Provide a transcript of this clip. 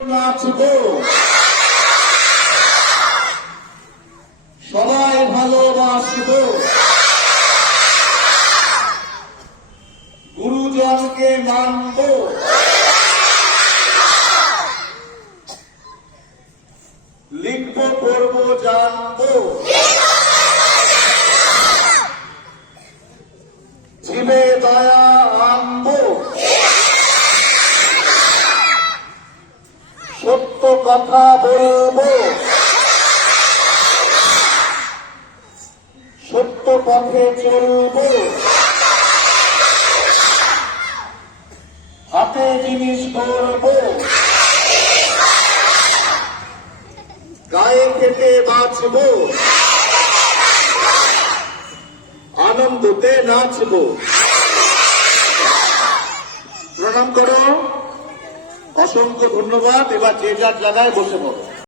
নাচবো, সবাই ভালোবাসবো, গুরুজনকে মানব, লিখবো পড়বো জানবো, জীবে দয়া আনবো, সত্য কথা বলবো, সত্য পথে চলবো, হাতে জিনিস করবো, গায়ে খেতে বাঁচবো, আনন্দতে নাচবো। প্রণাম করো, অসংখ্য ধন্যবাদ। এবার যে যার জায়গায় বসে পড়ো।